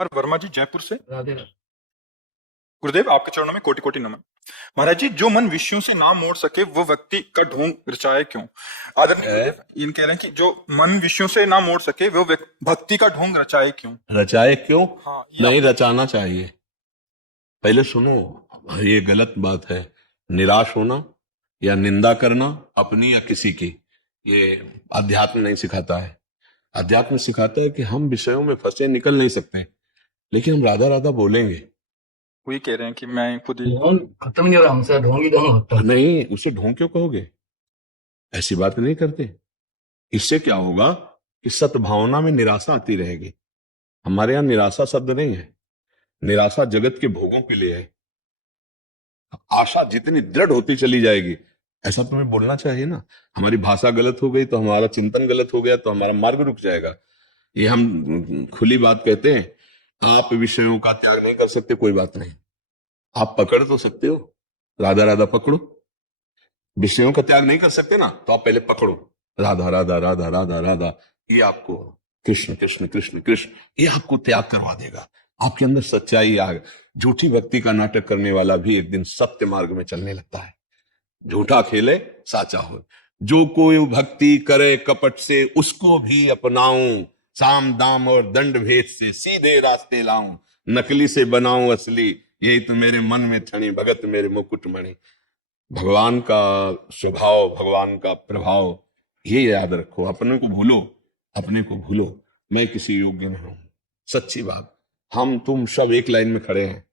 और वर्मा जी जयपुर से। राधे राधे। गुरुदेव आपके चरणों में कोटि कोटि नमन। महाराज जी, जो मन विषयों से ना मोड़ सके वो व्यक्ति का ढोंग रचाए क्यों? आदरणीय गुरुदेव इन कह रहे हैं कि जो मन विषयों से ना मोड़ सके वो भक्ति का ढोंग रचाए क्यों? रचाए क्यों? हाँ, ये नहीं रचाना चाहिए। पहले सुनो, ये गलत बात है। निराश होना या निंदा करना अपनी या किसी की, ये अध्यात्म नहीं सिखाता है। अध्यात्म सिखाता है कि हम विषयों में फंसे निकल नहीं सकते, लेकिन हम राधा राधा बोलेंगे। वही कह रहे हैं कि मैं खुद ही ढोंग खत्म नहीं हो रहा हमसे, ढोंग ही ढोंग होता है। नहीं, उसे ढोंग क्यों कहोगे? ऐसी बात नहीं करते। इससे क्या होगा कि सद्भावना में निराशा आती रहेगी। हमारे यहां निराशा शब्द नहीं है, निराशा जगत के भोगों के लिए है। आशा जितनी दृढ़ होती चली जाएगी, ऐसा तुम्हें बोलना चाहिए ना। हमारी भाषा गलत हो गई तो हमारा चिंतन गलत हो गया तो हमारा मार्ग रुक जाएगा। ये हम खुली बात कहते हैं। आप विषयों का त्याग नहीं कर सकते, कोई बात नहीं, आप पकड़ तो सकते हो। राधा राधा पकड़ो। विषयों का त्याग नहीं कर सकते ना, तो आप पहले पकड़ो राधा राधा राधा राधा राधा। ये आपको कृष्ण कृष्ण कृष्ण कृष्ण, ये आपको त्याग करवा देगा। आपके अंदर सच्चाई आ। झूठी भक्ति का नाटक करने वाला भी एक दिन सत्य मार्ग में चलने लगता है। झूठा खेले साचा हो। जो कोई भक्ति करे कपट से, उसको भी अपनाऊं। साम दाम और दंड भेद से सीधे रास्ते लाऊं। नकली से बनाऊं असली, यही तो मेरे मन में ठनी भगत मेरे मुकुटमणि। भगवान का स्वभाव, भगवान का प्रभाव, ये याद रखो। अपने को भूलो, अपने को भूलो। मैं किसी योग्य नहीं हूं। सच्ची बात, हम तुम सब एक लाइन में खड़े हैं।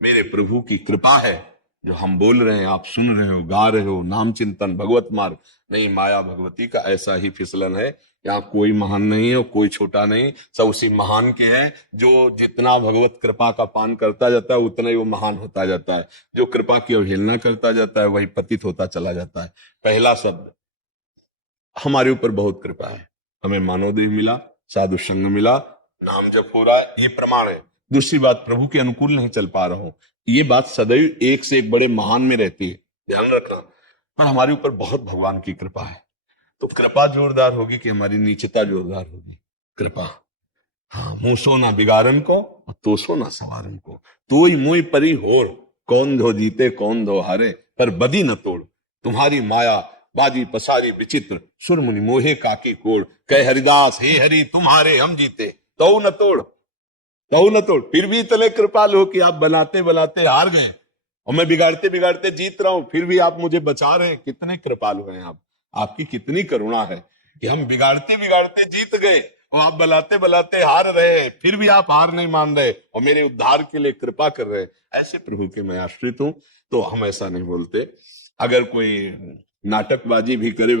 मेरे प्रभु की कृपा है जो हम बोल रहे हैं, आप सुन रहे हो, गा रहे हो। नाम चिंतन भगवत मार्ग नहीं, माया भगवती का ऐसा ही फिसलन है। यहाँ कोई महान नहीं है और कोई छोटा नहीं, सब उसी महान के हैं। जो जितना भगवत कृपा का पान करता जाता है उतना ही वो महान होता जाता है। जो कृपा की अवहेलना करता जाता है वही पतित होता चला जाता है। पहला शब्द, हमारे ऊपर बहुत कृपा है। हमें मानव देह मिला, साधु संग मिला, नाम जप हो रहा है, ये प्रमाण है। दूसरी बात, प्रभु के अनुकूल नहीं चल पा रहा हूं, ये बात सदैव एक से एक बड़े महान में रहती है, ध्यान रखना। पर हमारे ऊपर बहुत भगवान की कृपा है। तो कृपा जोरदार होगी कि हमारी नीचता जोरदार होगी। कृपा, हाँ। मुंह सो ना बिगाड़न को, तो सो ना सवारन को। तो ही मुई परी होर, कौन धो जीते कौन धो हारे, पर बदी न तोड़। तुम्हारी माया बाजी पसारी विचित्र, सुर मुनि मोहे काकी कोड़। कह हरिदास हे हरि तुम्हारे हम जीते, तो न तोड़, तो न तोड़। फिर भी इतने कृपालु हो कि आप बनाते बनाते हार गए और मैं बिगाड़ते बिगाड़ते जीत रहा हूं, फिर भी आप मुझे बचा रहे हैं। कितने कृपालु हैं आप, आपकी कितनी करुणा है कि हम बिगाड़ते बिगाड़ते जीत गए और आप बनाते बनाते हार रहे हैं, फिर भी आप हार नहीं मान रहे और मेरे उद्धार के लिए कृपा कर रहे हैं। ऐसे प्रभु के मैं आश्रित हूं, तो हम ऐसा नहीं बोलते। अगर कोई नाटकबाजी भी करे,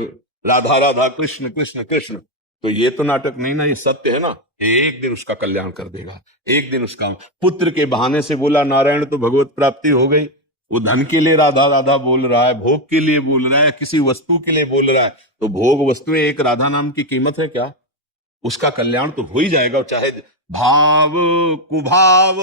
राधा राधा कृष्ण कृष्ण कृष्ण, तो ये तो नाटक नहीं ना, ये सत्य है ना। एक दिन उसका कल्याण कर देगा। एक दिन उसका, पुत्र के बहाने से बोला नारायण तो भगवत प्राप्ति हो गई। वो धन के लिए राधा राधा बोल रहा है, भोग के लिए बोल रहा है, किसी वस्तु के लिए बोल रहा है, तो भोग वस्तुएं एक राधा नाम की कीमत है क्या? उसका कल्याण तो हो ही जाएगा, चाहे भाव कुभाव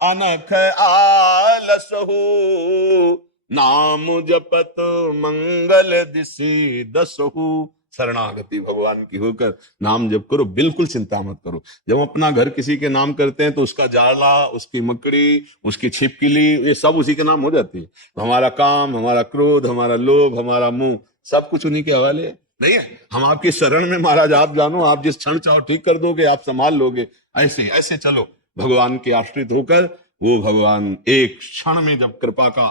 अनख आलस हो। नाम जपत मंगल दिशि दसहु। शरणागति भगवान की होकर नाम जप करो, बिल्कुल चिंता मत करो। जब हम अपना घर किसी के नाम करते हैं तो उसका जाला, उसकी मकड़ी, उसकी छिपकली, ये सब उसी के नाम हो जाती है। तो हमारा काम, हमारा क्रोध, हमारा लोभ, हमारा मुंह, सब कुछ उन्हीं के हवाले है। नहीं है, हम आपकी शरण में महाराज, आप जानो, आप जिस क्षण चाहो ठीक कर दोगे, आप संभाल लोगे। ऐसे ऐसे चलो भगवान के आश्रित होकर। वो भगवान एक क्षण में जब कृपा का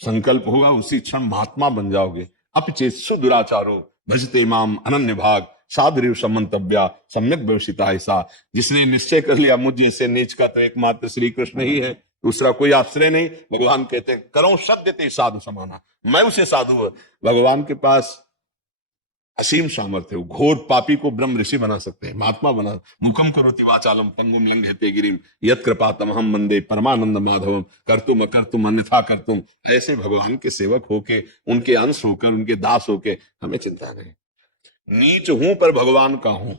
संकल्प होगा, उसी क्षण महात्मा बन जाओगे। अपचेत सुदुराचारो भजते माम अनन्य भाग, साधु समंतव्या सम्यक व्यवसिता ऐसा। जिसने निश्चय कर लिया मुझ जैसे नीच का तो एकमात्र श्री कृष्ण ही है, दूसरा कोई आश्रय नहीं। भगवान कहते हैं करो सद्यते साधु समाना, मैं उसे साधु। भगवान के पास असीम सामर्थ्य हो। घोर पापी को ब्रह्म ऋषि बना सकते हैं, महात्मा बना। मुखम करोति वाचालम पंगुम लंघयते गिरिम यत् कृपातमहं वंदे परमानंद माधवम। करतुम अकर्तुम अन्यथा करतुम। ऐसे भगवान के सेवक होके, उनके अंश होकर, उनके दास होके हमें चिंता नहीं। नीच हूं पर भगवान का हूं,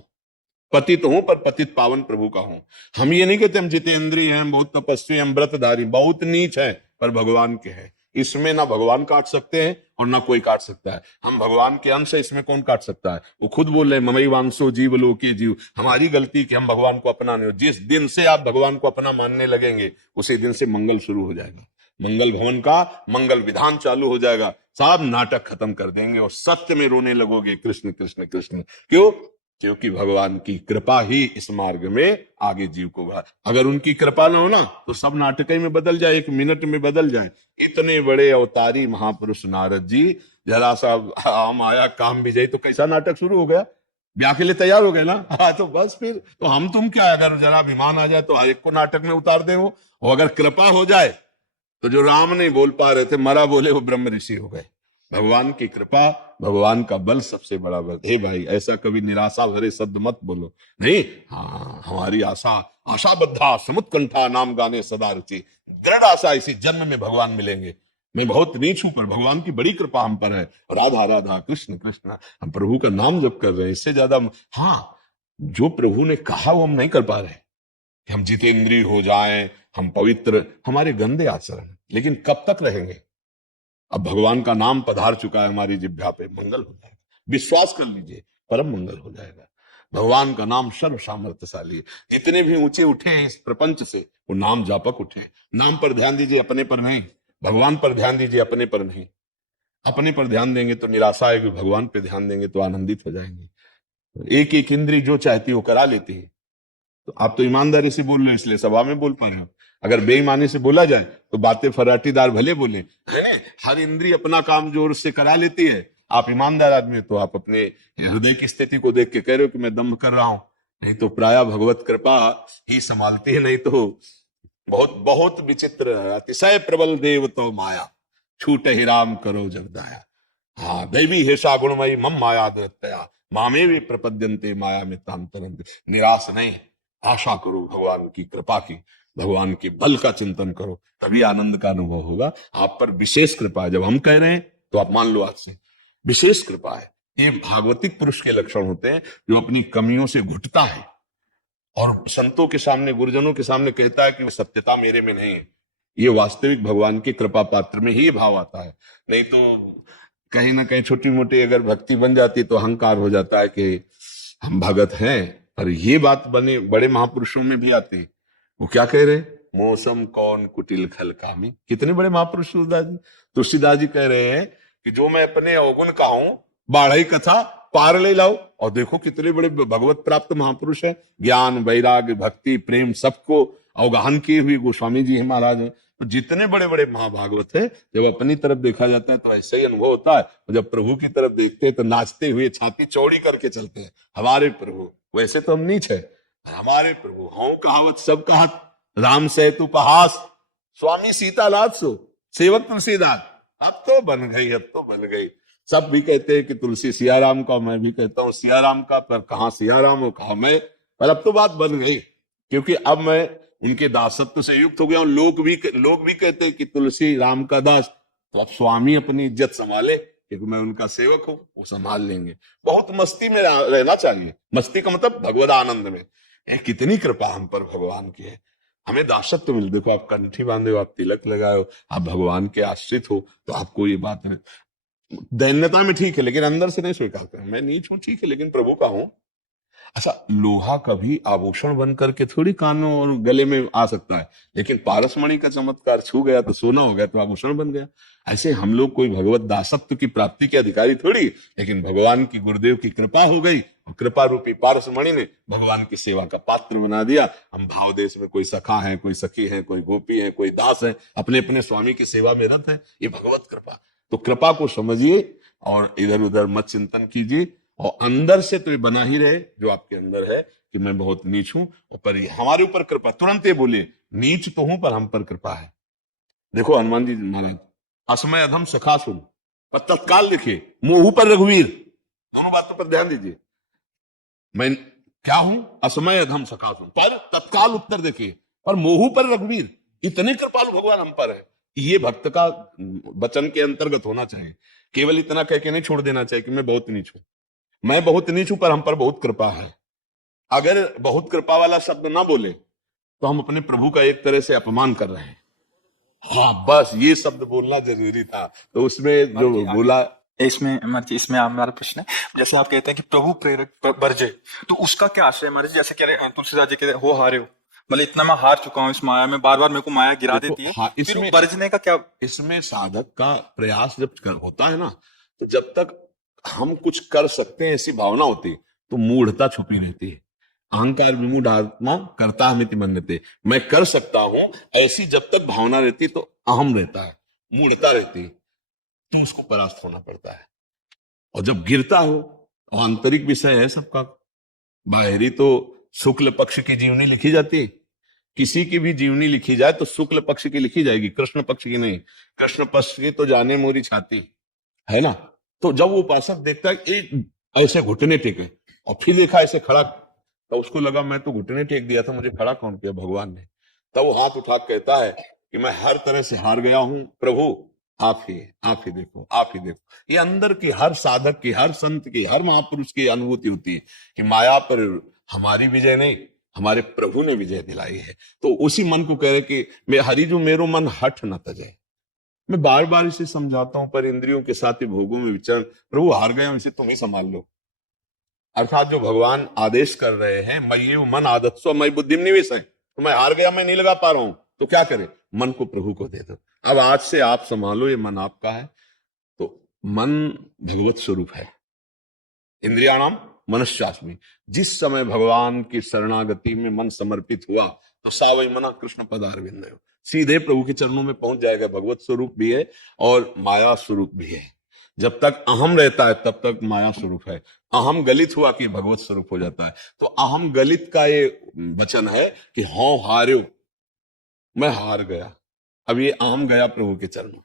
पतित हूं पर पतित पावन प्रभु का हूं। हम ये नहीं कहते हम जितेंद्रिय हैं, बहुत तपस्वी हैं, व्रतधारी, बहुत नीच है पर भगवान के हैं। इसमें ना भगवान काट सकते हैं और ना कोई काट सकता है। हम भगवान के अंश है, इसमें कौन काट सकता है? वो खुद बोल रहे हैं, ममई वांसो जीव लोके जीव। हमारी गलती कि हम भगवान को अपना नहीं। जिस दिन से आप भगवान को अपना मानने लगेंगे उसी दिन से मंगल शुरू हो जाएगा। मंगल भवन का मंगल विधान चालू हो जाएगा। सब नाटक खत्म कर देंगे और सत्य में रोने लगोगे, कृष्ण कृष्ण कृष्ण। क्यों? क्योंकि भगवान की कृपा ही इस मार्ग में आगे जीव को बढ़ा। अगर उनकी कृपा ना हो ना तो सब नाटक ही में बदल जाए, 1 मिनट में बदल जाए। इतने बड़े अवतारी महापुरुष नारद जी जरा सा आम आया काम विजय तो कैसा नाटक शुरू हो गया। ब्याह के लिए तैयार हो गए ना, हाँ तो बस फिर तो हम तुम क्या, अगर जरा अभिमान आ जाए तो हर एक को नाटक में उतार दे वो। और अगर कृपा हो जाए तो जो राम नहीं बोल पा रहे थे मरा बोले वो ब्रह्म ऋषि हो गए। भगवान की कृपा, भगवान का बल सबसे बड़ा बल। हे भाई, ऐसा कभी निराशा भरे शब्द मत बोलो। नहीं, हाँ हमारी आशा आशा बद्धा समुत्कंठा नाम गाने सदा रुचि। दृढ़ आशा इसी जन्म में भगवान मिलेंगे। मैं बहुत नीच हूं पर भगवान की बड़ी कृपा हम पर है। राधा राधा कृष्ण कृष्ण, हम प्रभु का नाम जप कर रहे हैं। इससे ज्यादा हाँ, जो प्रभु ने कहा वो हम नहीं कर पा रहे कि हम जितेंद्रिय हो जाएं, हम पवित्र, हमारे गंदे आचरण। लेकिन कब तक रहेंगे? अब भगवान का नाम पधार चुका है हमारी जिह्वा पे, मंगल हो जाएगा। विश्वास कर लीजिए, परम मंगल हो जाएगा। भगवान का नाम सर्व सामर्थ्यशाली है। जितने भी ऊंचे उठे हैं इस प्रपंच से वो नाम जापक उठे। नाम पर ध्यान दीजिए, अपने पर नहीं। भगवान पर ध्यान दीजिए, अपने पर नहीं। अपने पर ध्यान देंगे तो निराशा आएगी, भगवान पे ध्यान देंगे तो आनंदित हो जाएंगे। एक एक इंद्री जो चाहती है वो करा लेती है। तो आप तो ईमानदारी से बोल रहे हो इसलिए सभा में बोल पा रहे हो। अगर बेईमानी से बोला जाए तो बातें फराटीदार भले बोले, है? हर इंद्री अपना काम जोर से करा लेती है। आप ईमानदार आदमी हो तो आप अपने हृदय की स्थिति को देख के कह रहे हो कि मैं दम्भ कर रहा हूं। नहीं तो प्राय भगवत कृपा ही संभालती है। नहीं तो बहुत बहुत विचित्र है। अतिशय प्रबल देव तो माया, छूट ही राम करो जगदाया। हाँ, दैवी हेषा गुणमयी मम माया दत्तया मामे भी प्रपद्यंते माया में तांतरंत। निराश नहीं, आशा करो भगवान की कृपा की, भगवान के बल का चिंतन करो, तभी आनंद का अनुभव होगा। आप पर विशेष कृपा है। जब हम कह रहे हैं तो आप मान लो आज से विशेष कृपा है। ये भागवतिक पुरुष के लक्षण होते हैं, जो अपनी कमियों से घुटता है और संतों के सामने, गुरुजनों के सामने कहता है कि सत्यता मेरे में नहीं है। ये वास्तविक भगवान की कृपा पात्र में ही भाव आता है। नहीं तो कहीं ना कहीं छोटी मोटी अगर भक्ति बन जाती तो अहंकार हो जाता है कि हम भगत हैं। और ये बात बने बड़े महापुरुषों में भी आती। वो क्या कह रहे? मौसम कौन कुटिल खल कामी। कितने बड़े महापुरुष तुलसीदास जी। तुलसीदास जी कह रहे हैं कि जो मैं अपने अवगुण का हूं बाढ़ई कथा पार ले लाओ। और देखो कितने बड़े भगवत प्राप्त महापुरुष है। ज्ञान वैराग्य भक्ति प्रेम सबको अवगाहन किए हुए गोस्वामी जी महाराज हैं। तो जितने बड़े बड़े महाभागवत है, जब अपनी तरफ देखा जाता है तो ऐसा ही अनुभव होता है। और जब प्रभु की तरफ देखते हैं तो नाचते हुए छाती चौड़ी करके चलते हैं। हमारे प्रभु, वैसे तो हम नीच है, हमारे प्रभु हों कहावत सब कहात, राम सेतु उपहास, स्वामी सीतालाद सो, सेवक तुलसीदास। अब तो बन गई, अब तो बन गई। सब भी कहते हैं कि तुलसी सियाराम का, मैं भी कहता हूँ सियाराम का, पर कहाँ सियाराम हो कहा मैं। पर अब तो बात बन गई, क्योंकि अब मैं उनके दासत्व से युक्त हो गया हूं। लोग भी कहते हैं कि तुलसी राम का दास। तो अब स्वामी अपनी इज्जत संभाले, क्योंकि मैं उनका सेवक हूं, वो संभाल लेंगे। बहुत मस्ती में रहना चाहिए। मस्ती का मतलब भगवद आनंद में। कितनी कृपा हम पर भगवान की है। हमें दासत्व मिल, देखो आप कंठी बांधे हो, आप तिलक लगाए हो, आप भगवान के आश्रित हो, तो आपको ये बात दैन्यता में ठीक है, लेकिन अंदर से नहीं स्वीकार करें। मैं नीच हूं ठीक है, लेकिन प्रभु का हूं। अच्छा, लोहा कभी आभूषण बन करके थोड़ी कानों और गले में आ सकता है, लेकिन पारसमणि का चमत्कार छू गया तो सोना हो गया, तो आभूषण बन गया। ऐसे हम लोग कोई भगवत दासत्व की प्राप्ति के अधिकारी थोड़ी, लेकिन भगवान की गुरुदेव की कृपा हो गई। कृपा रूपी पारसमणि ने भगवान की सेवा का पात्र बना दिया। हम भाव देश में कोई सखा है, कोई सखी है, कोई गोपी है, कोई दास है, अपने अपने स्वामी की सेवा में रत है। ये भगवत कृपा। तो कृपा को समझिए और इधर उधर मत चिंतन कीजिए। और अंदर से तो ये बना ही रहे जो आपके अंदर है कि मैं बहुत नीच हूं, और पर हमारे ऊपर कृपा। तुरंत ये बोलिए, नीच तो हूं पर हम पर कृपा है। देखो हनुमान जी महाराज, असमय अधम सखा सुन, पर तत्काल लिखिए मोहू पर रघुवीर। दोनों बातों पर ध्यान दीजिए। मैं क्या हूं? असमय अधम सखा सुन, पर तत्काल उत्तर देखिए, पर मोहू पर रघुवीर। इतने कृपालु भगवान हम पर है। ये भक्त का वचन के अंतर्गत होना चाहिए। केवल इतना कह के नहीं छोड़ देना चाहिए कि मैं बहुत नीच हूं। मैं बहुत नीच हूं पर हम पर बहुत कृपा है। अगर बहुत कृपा वाला शब्द ना बोले तो हम अपने प्रभु का एक तरह से अपमान कर रहे हैं। हाँ, बस ये शब्द बोलना जरूरी था। तो उसमें जो बोला, इसमें महाराज जी, इसमें हमारा प्रश्न है, जैसे आप कहते हैं कि प्रभु प्रेरक बरजे, तो उसका क्या आशय है महाराज जी? जैसे कह रहे तुलसीदास जी कहते हैं, हो हारे हो, मतलब इतना मैं हार चुका हूँ इस माया में, बार बार मेरे को माया गिरा देखो देती है, हाँ, फिर वो इसमें बरजने का क्या? इसमें साधक का प्रयास जब होता है ना, तो जब तक हम कुछ कर सकते हैं ऐसी भावना होती है, तो मूढ़ता छुपी रहती है। अहंकार विमूढ़ आत्मा करता हमिति मन्यते, मैं कर सकता हूं ऐसी जब तक भावना रहती है, तो अहम रहता है, मूढ़ता रहती है, तो उसको परास्त होना पड़ता है। और जब गिरता हो, और आंतरिक विषय है सबका, बाहरी तो शुक्ल पक्ष की जीवनी लिखी जाती है, किसी की भी जीवनी लिखी जाए तो शुक्ल पक्ष की लिखी जाएगी, कृष्ण पक्ष की नहीं। कृष्ण पक्ष की तो जाने मोरी छाती, है ना। तो जब वो उपासक देखता है कि एक ऐसे घुटने टेके और फिर देखा ऐसे खड़ा, तो उसको लगा मैं तो घुटने टेक दिया था, मुझे खड़ा कौन किया? भगवान ने। तब वो हाथ उठा के कहता है कि मैं हर तरह से हार गया हूं प्रभु, आप ही देखो, आप ही देखो। ये अंदर की हर साधक की, हर संत की, हर महापुरुष की अनुभूति होती है कि माया पर हमारी विजय नहीं, हमारे प्रभु ने विजय दिलाई है। तो उसी मन को कह रहे कि मैं हरि जो मेरो मन हठ न तजे। मैं बार बार इसे समझाता हूं, पर इंद्रियों के साथ ही भोगों में विचरण, प्रभु हार गया हूं, इसे तुम ही संभाल लो। अर्थात जो भगवान आदेश कर रहे हैं, मैं ये मन आदत स्व मई बुद्धि निवेश है, तो मैं हार गया, मैं नहीं लगा पा रहा हूं, तो क्या करें? मन को प्रभु को दे दो। अब आज से आप संभालो, ये मन आपका है। तो मन भगवत स्वरूप है। इंद्रियाणाम मनश्चास्मि। जिस समय भगवान की शरणागति में मन समर्पित हुआ, तो सावई मना कृष्ण पदारविंद, सीधे प्रभु के चरणों में पहुंच जाएगा। भगवत स्वरूप भी है और माया स्वरूप भी है। जब तक अहम रहता है तब तक माया स्वरूप है, अहम गलित हुआ कि भगवत स्वरूप हो जाता है। तो अहम गलित का ये वचन है कि हाँ हार्यो, मैं हार गया। अब ये अहम गया प्रभु के चरणों,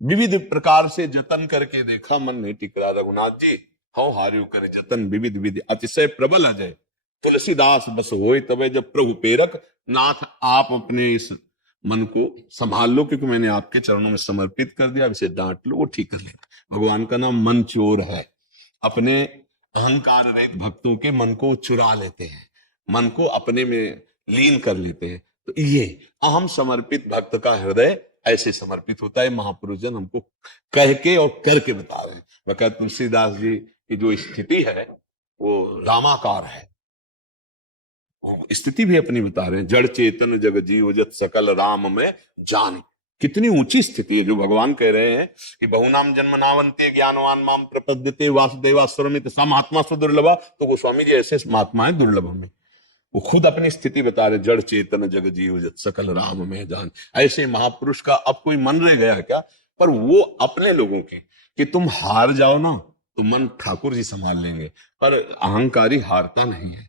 विविध प्रकार से जतन करके देखा, मन नहीं टिक रहा। रघुनाथ जी हाँ हार्यो करे जतन विविध विधि, अतिशय प्रबल अजय तुलसीदास बस होए तबे। जब प्रभु प्रेरक नाथ आप अपने इस मन को संभाल लो, क्योंकि मैंने आपके चरणों में समर्पित कर दिया, इसे डांट लो, वो ठीक कर लेगा। भगवान का नाम मन चोर है। अपने अहंकार रहित भक्तों के मन को चुरा लेते हैं, मन को अपने में लीन कर लेते हैं। तो ये अहम समर्पित भक्त का हृदय ऐसे समर्पित होता है। महापुरुष जन हमको कह के और करके बता रहे हैं। वह तुलसीदास जी की जो स्थिति है वो रामाकार है, स्थिति भी अपनी बता रहे हैं। जड़ चेतन जग जीव जत सकल राम में जान, कितनी ऊंची स्थिति है जो भगवान कह रहे हैं कि बहुनाम जन्म नावंते ज्ञानवान माम प्रपद्यते वासुदेवास्वरमित सा महात्मा सुदुर्लभा। तो गोस्वामी जी ऐसे महात्मा है दुर्लभ में, वो खुद अपनी स्थिति बता रहे, जड़ चेतन जग जीव जत सकल राम में जान। ऐसे महापुरुष का अब कोई मन रह गया है क्या? पर वो अपने लोगों के कि तुम हार जाओ ना तो मन ठाकुर जी संभाल लेंगे, पर अहंकारी हारता नहीं है।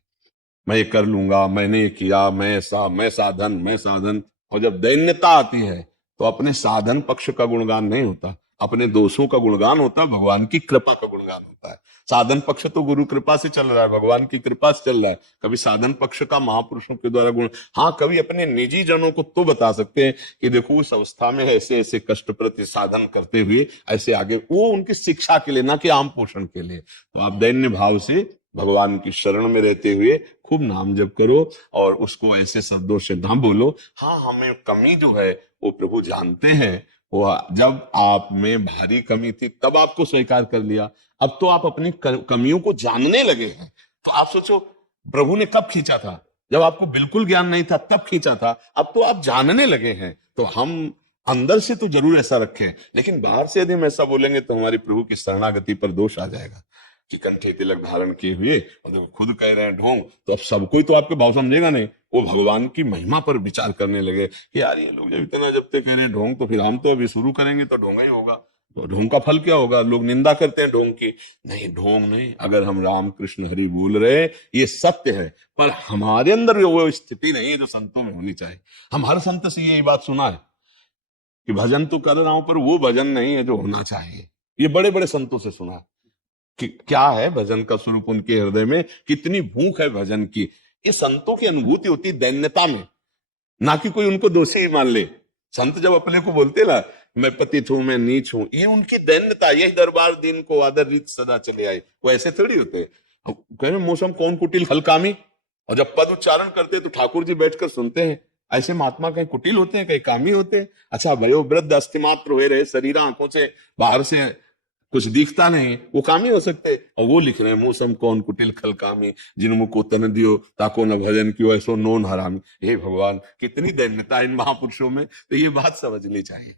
मैं ये कर लूंगा, मैंने ये किया, मैं साधन। और जब दैन्यता आती है तो अपने साधन पक्ष का गुणगान नहीं होता, अपने दोषों का गुणगान होता है, भगवान की कृपा का गुणगान होता है। साधन पक्ष तो गुरु कृपा से चल रहा है, भगवान की कृपा से चल रहा है। कभी साधन पक्ष का महापुरुषों के द्वारा गुण, हाँ कभी अपने निजी जनों को तो बता सकते हैं कि देखो उस अवस्था में ऐसे ऐसे कष्ट प्रति साधन करते हुए ऐसे आगे, वो उनकी शिक्षा के लिए, ना कि आम पोषण के लिए। तो आप दैन्य भाव से भगवान की शरण में रहते हुए खूब नाम जप करो और उसको ऐसे शब्दों से ना बोलो। हाँ हमें कमी जो है वो प्रभु जानते हैं, वो जब आप में भारी कमी थी तब आपको स्वीकार कर लिया, अब तो आप अपनी कमियों को जानने लगे हैं। तो आप सोचो प्रभु ने कब खींचा था? जब आपको बिल्कुल ज्ञान नहीं था तब खींचा था, अब तो आप जानने लगे हैं। तो हम अंदर से तो जरूर ऐसा रखें, लेकिन बाहर से यदि हम ऐसा बोलेंगे तो हमारी प्रभु की शरणागति पर दोष आ जाएगा कि कंठे तिलक धारण किए हुए और खुद कह रहे हैं ढोंग, तो अब सब कोई तो आपके भाव समझेगा नहीं। वो भगवान की महिमा पर विचार करने लगे कि यार ये लोग जब इतना जपते कह रहे हैं ढोंग, तो फिर हम तो अभी शुरू करेंगे तो ढोंगा ही होगा। तो ढोंग का फल क्या होगा? लोग निंदा करते हैं ढोंग की। नहीं, ढोंग नहीं। अगर हम राम कृष्ण हरि बोल रहे, ये सत्य है, पर हमारे अंदर वो स्थिति नहीं है जो संतों में होनी चाहिए। हम हर संत से यही बात सुना है कि भजन तो कर रहा हूं पर वो भजन नहीं है जो होना चाहिए। ये बड़े बड़े संतों से सुना है कि क्या है भजन का स्वरूप उनके हृदय में, कितनी भूख है भजन की। ये संतों की अनुभूति होती है दैन्यता में, ना कि कोई उनको दोषी ही मान ले। संत जब अपने को बोलते ना मैं पतित हूं, मैं नीच हूं, ये उनकी दैन्यता। यही दरबार दिन को आदर रीत सदा चले आए, वो ऐसे थोड़ी होते। कह रहे मौसम कौन कुटिल फलकामी, और जब पद उच्चारण करते तो ठाकुर जी बैठकर सुनते हैं। ऐसे महात्मा कहीं कुटिल होते हैं, कहीं कामी होते हैं? अच्छा भयो वृद्ध अस्थिमात्र हुए रहे, शरीर आंखों से बाहर से कुछ दिखता नहीं, वो कामी हो सकते? और वो लिख रहे हैं मूसम कौन कुटिल खल कामी, जिन को तन दियो ताको न भजन कियो ऐसो नोन हरामी। हे भगवान, कितनी दैन्यता इन महापुरुषों में, तो ये बात समझनी चाहिए।